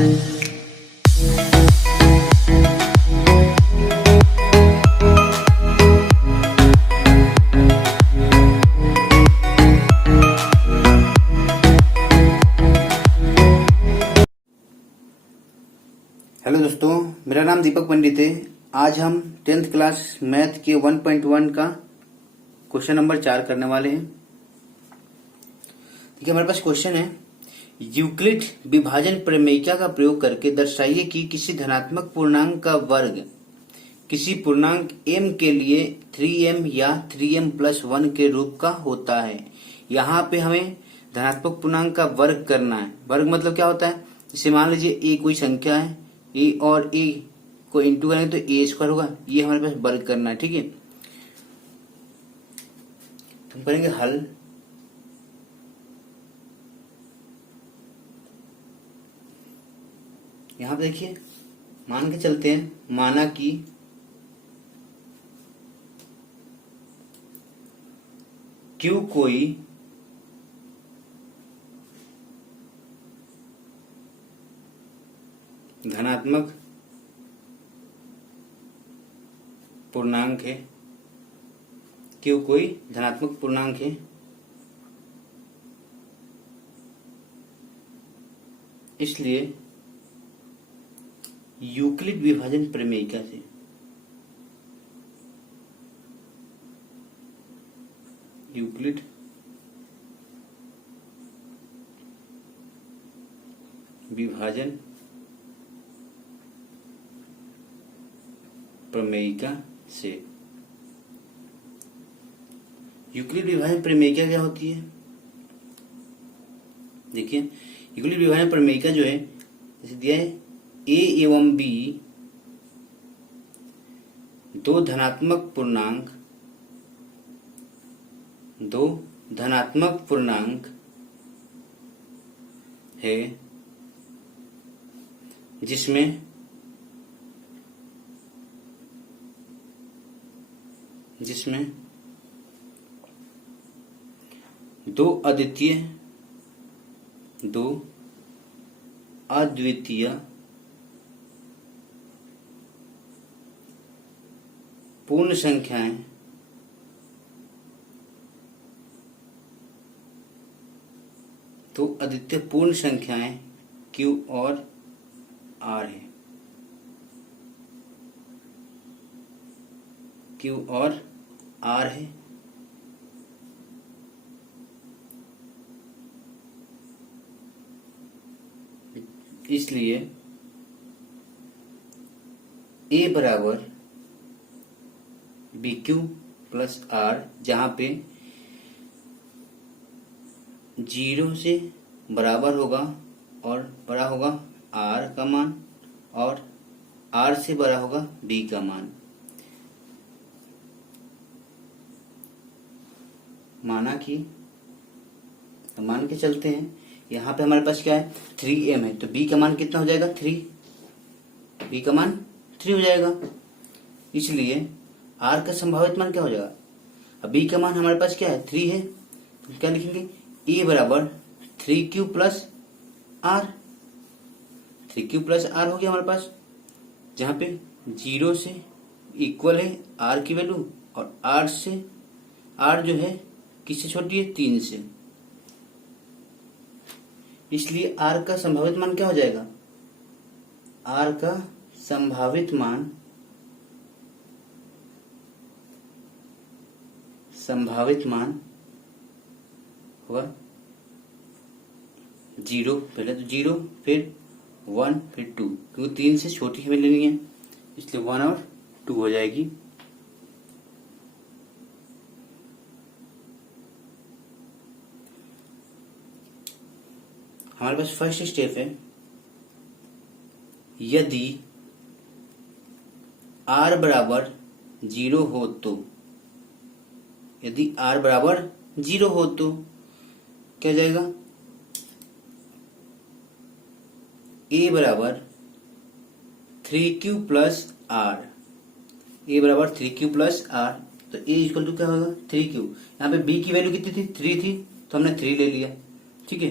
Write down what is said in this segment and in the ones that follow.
Hello दोस्तों, मेरा नाम दीपक पंडित है। आज हम 10th क्लास मैथ के 1.1 का क्वेश्चन नंबर 4 करने वाले हैं। देखिए, हमारे पास क्वेश्चन है, यूक्लिड विभाजन प्रमेयिका का प्रयोग करके दर्शाइए कि किसी धनात्मक पूर्णांक का वर्ग किसी पूर्णांक m के लिए 3m या 3m+1 के रूप का होता है। यहाँ पे हमें धनात्मक पूर्णांक का वर्ग करना है। वर्ग मतलब क्या होता है? जैसे मान लीजिए a कोई संख्या है, a और a को इंटू करेंगे तो a स्क्वायर होगा। ये हमारे पास वर्ग करना है, ठीक है। हम करेंगे हल। यहाँ पे देखिए, मान के चलते हैं, माना कि Q कोई धनात्मक पूर्णांक है। Q कोई धनात्मक पूर्णांक है, इसलिए यूक्लिड विभाजन प्रमेयिका से यूक्लिड विभाजन प्रमेयिका से यूक्लिड विभाजन प्रमेयिका क्या होती है? देखिए, यूक्लिड विभाजन प्रमेयिका जो है, जैसे दिया है a एवं b दो धनात्मक पूर्णांक है जिसमें दो अद्वितीय पूर्ण संख्याएं Q और R है। Q और R है। इसलिए A बराबर BQ प्लस R, जहां पे 0 से बराबर होगा और बड़ा होगा R का मान, और R से बड़ा होगा B का मान। माना कि मान के चलते हैं, यहाँ पे हमारे पास क्या है, 3m है, तो B का मान कितना हो जाएगा? 3। B का मान 3 हो जाएगा। इसलिए R का संभावित मान क्या हो जाएगा? अब B का मान हमारे पास क्या है? 3 है, तो क्या लिखेंगे? A बराबर 3Q plus R। 3Q plus R हो गया हमारे पास, जहाँ पे 0 से इक्वल है R की वैल्यू, और R जो है किससे छोटी है? 3 से। इसलिए R का संभावित मान क्या हो जाएगा? R का संभावित मान होगा 0, पहले तो 0, फिर 1, फिर 2, क्योंकि 3 से छोटी हमें लेनी है, इसलिए 1 और 2 हो जाएगी। हमारे पास फर्स्ट स्टेप है, यदि R बराबर 0 हो तो, यदि R बराबर 0 हो तो क्या जाएगा? A बराबर 3Q प्लस R। A बराबर 3Q प्लस R, तो A इक्वल टू क्या होगा? 3Q। यहाँ पे B की वैल्यू कितनी थी? 3 थी, तो हमने 3 ले लिया, ठीक है।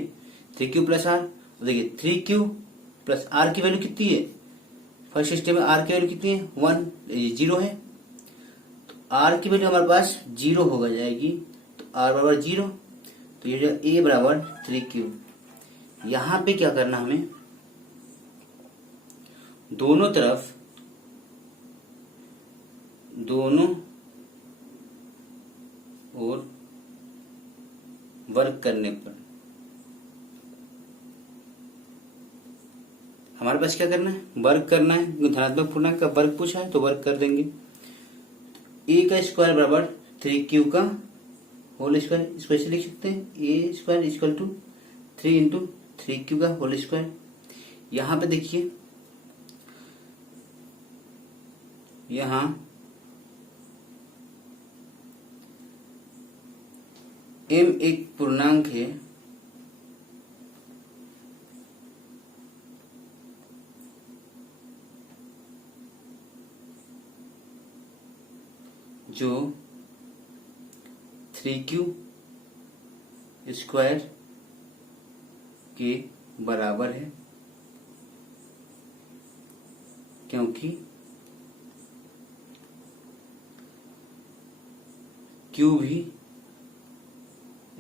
3Q प्लस R, देखिए 3Q प्लस आर की वैल्यू कितनी है, फर्स्ट स्टेप में आर की वैल्यू कितनी है, 0 है, तो आर की वैल्यू हमारे पास 0 होगा जाएगी, तो आर बराबर 0, तो ये जो ए बराबर 3q। यहां पे क्या करना हमें, दोनों तरफ दोनों और वर्क करने पर हमारे पास क्या करना है, वर्क करना है। धनात्मक पूर्णांक का वर्क पूछा है तो वर्क कर देंगे। ए का स्क्वायर बराबर 3q का होल स्क्वायर, इसको ऐसे लिख सकते हैं, A square equal to 3 into 3q का होल स्क्वायर। यहां पे देखिए, यहां m एक पूर्णांक है, जो 3q स्क्वायर के बराबर है, क्योंकि q भी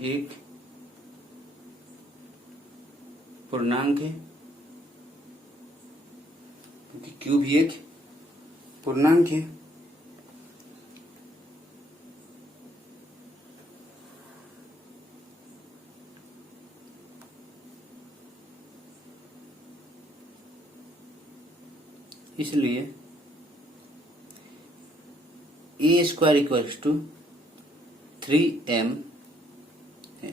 एक पूर्णांक है, क्योंकि q भी एक पूर्णांक है। इसलिए ए स्क्वायर इक्वल्स टू 3m है।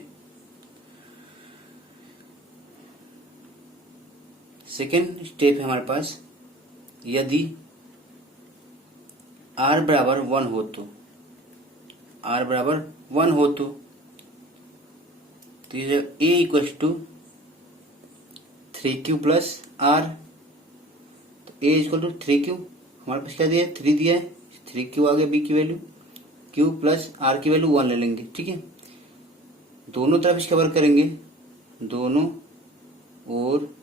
सेकेंड स्टेप है हमारे पास, यदि r बराबर 1 हो तो, r बराबर 1 हो तो ये a equals to 3q plus r, तो a इक्वल टू 3q, हमारे पास क्या दिया है, 3 दिया है, 3q आ गया b की वैल्यू, q प्लस r की वैल्यू 1 ले लेंगे, ठीक है। दोनों तरफ इसका वर्क करेंगे, दोनों और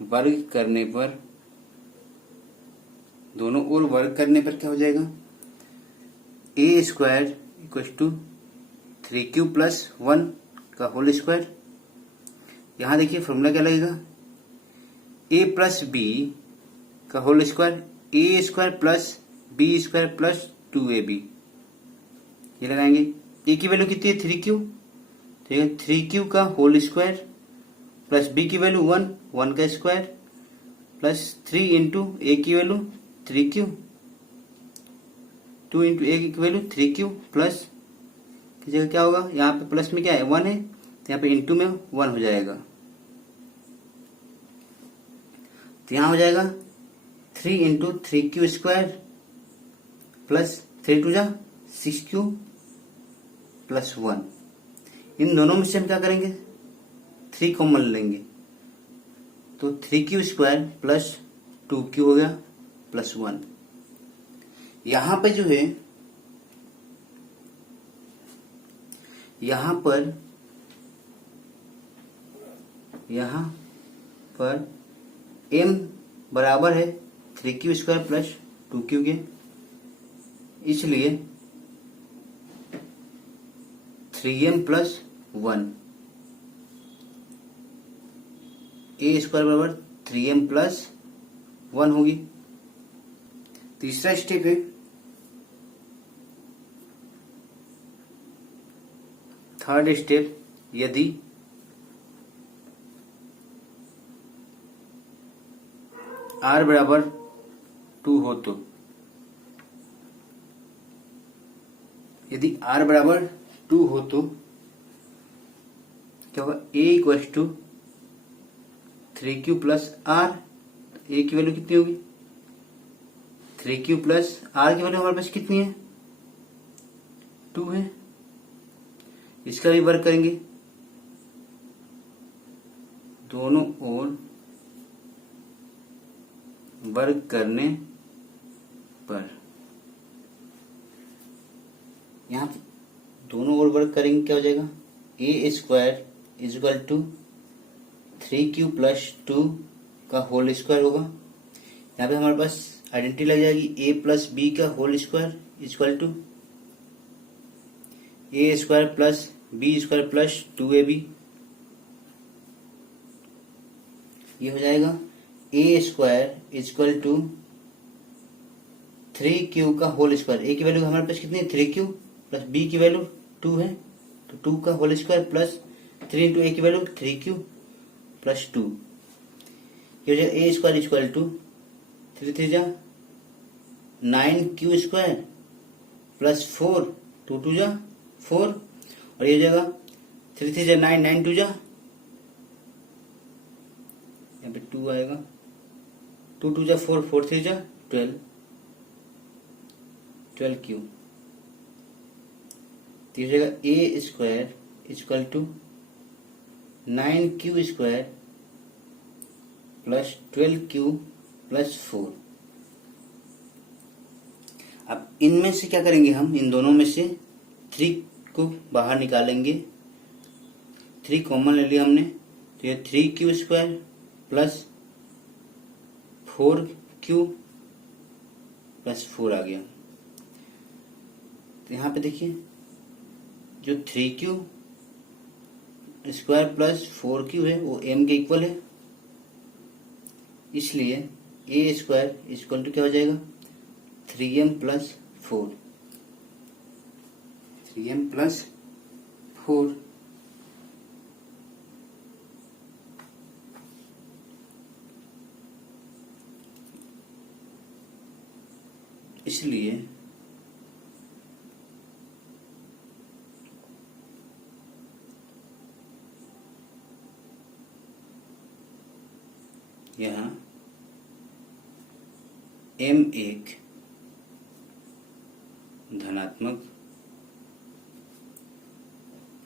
वर्ग करने पर, दोनों ओर वर्ग करने पर क्या हो जाएगा, A square equal to 3q plus 1 का होल स्क्वायर। यहां देखिए फॉर्मूला क्या लगेगा, ए प्लस बी का whole square, A square plus B square plus 2ab, ये लगाएंगे। ए की वैल्यू कितनी है, 3q, ठीक है, 3q का होल स्क्वायर प्लस बी की वैल्यू 1, 1 का स्क्वायर प्लस 3 इंटू ए की वैल्यू 3q, 2 इंटू ए की वैल्यू 3q प्लस की जगह क्या होगा, यहाँ पे प्लस में क्या है 1 है, तो यहाँ पे इंटू में 1 हो जाएगा, तो यहाँ हो जाएगा 3 into 3q square plus 3 to जा 6q प्लस 1। इन दोनों में से हम क्या करेंगे, 3 कॉमन लेंगे, तो 3q स्क्वायर प्लस 2q हो गया प्लस 1। यहां पे जो है, यहां पर m बराबर है 3q स्क्वायर प्लस 2q के, इसलिए 3m प्लस 1, ए स्क्वायर बराबर 3m प्लस 1 होगी। तीसरा स्टेप है, थर्ड स्टेप, यदि r बराबर 2 हो तो, यदि r बराबर 2 हो तो क्या होगा, a equal to 3q plus r, a की वैल्यू कितनी होगी, 3q प्लस r की वैल्यू हमारे पास कितनी है, 2 है। इसका भी वर्क करेंगे, दोनों ओर वर्क करने पर, यहां दोनों ओर वर्क करेंगे क्या हो जाएगा, A square is equal to 3q plus 2 का होल स्क्वायर होगा। यहाँ पे हमारे पास आइडेंटिटी लग जाएगी a प्लस बी का whole square equal to A square plus B square plus 2ab। ये हो जाएगा A square equal to 3q का होल स्क्वायर। ए की वैल्यू हमारे पास कितनी है 3q प्लस बी की वैल्यू 2 है तो 2 का होल स्क्वायर प्लस 3 इंटू ए की वैल्यू 3q प्लस 2। ये हो जाएगा ए स्क्वायर इक्वल टू 3 3 जा 9q स्क्वायर प्लस 4 2 2 जा 4 और ये हो जाएगा 3 3 जा 9 9 2 जा यहाँ पे 2 आएगा 2 2 जा 4 4 3 जा 12q। तो ये हो जाएगा A square equal to 9q square plus 12q plus 4। अब इनमें से क्या करेंगे हम, इन दोनों में से 3 को बाहर निकालेंगे। 3 कॉमन ले लिया हमने तो ये 3q square plus 4q plus 4 आ गया। तो यहाँ पे देखिए जो 3q स्क्वायर प्लस 4q है वो m के इक्वल है, इसलिए ए स्क्वायर इक्वल टू क्या हो जाएगा 3m प्लस 4। 3m प्लस 4 इसलिए यहाँ m एक धनात्मक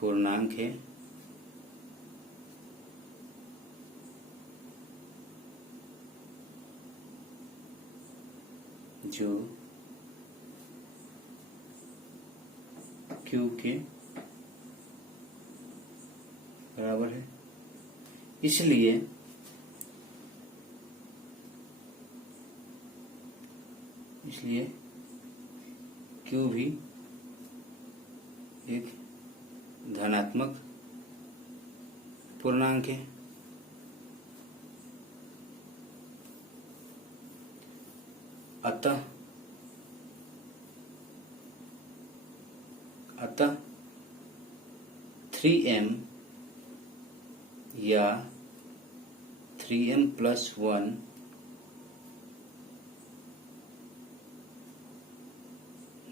पूर्णांक है जो q के बराबर है, इसलिए q भी एक धनात्मक पूर्णांक है। अतः 3m या 3m प्लस 1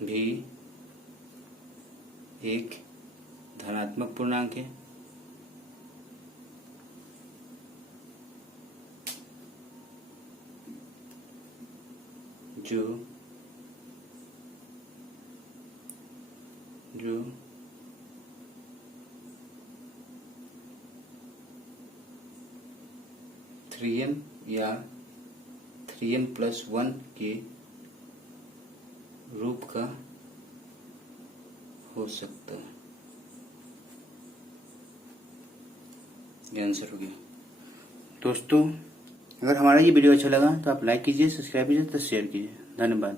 भी एक धनात्मक पूर्णांक है। जो 3m या 3m प्लस 1 के रूप का हो सकता है। ये आंसर हो गया। दोस्तों अगर हमारा ये वीडियो अच्छा लगा तो आप लाइक कीजिए, सब्सक्राइब कीजिए, तो शेयर कीजिए। धन्यवाद।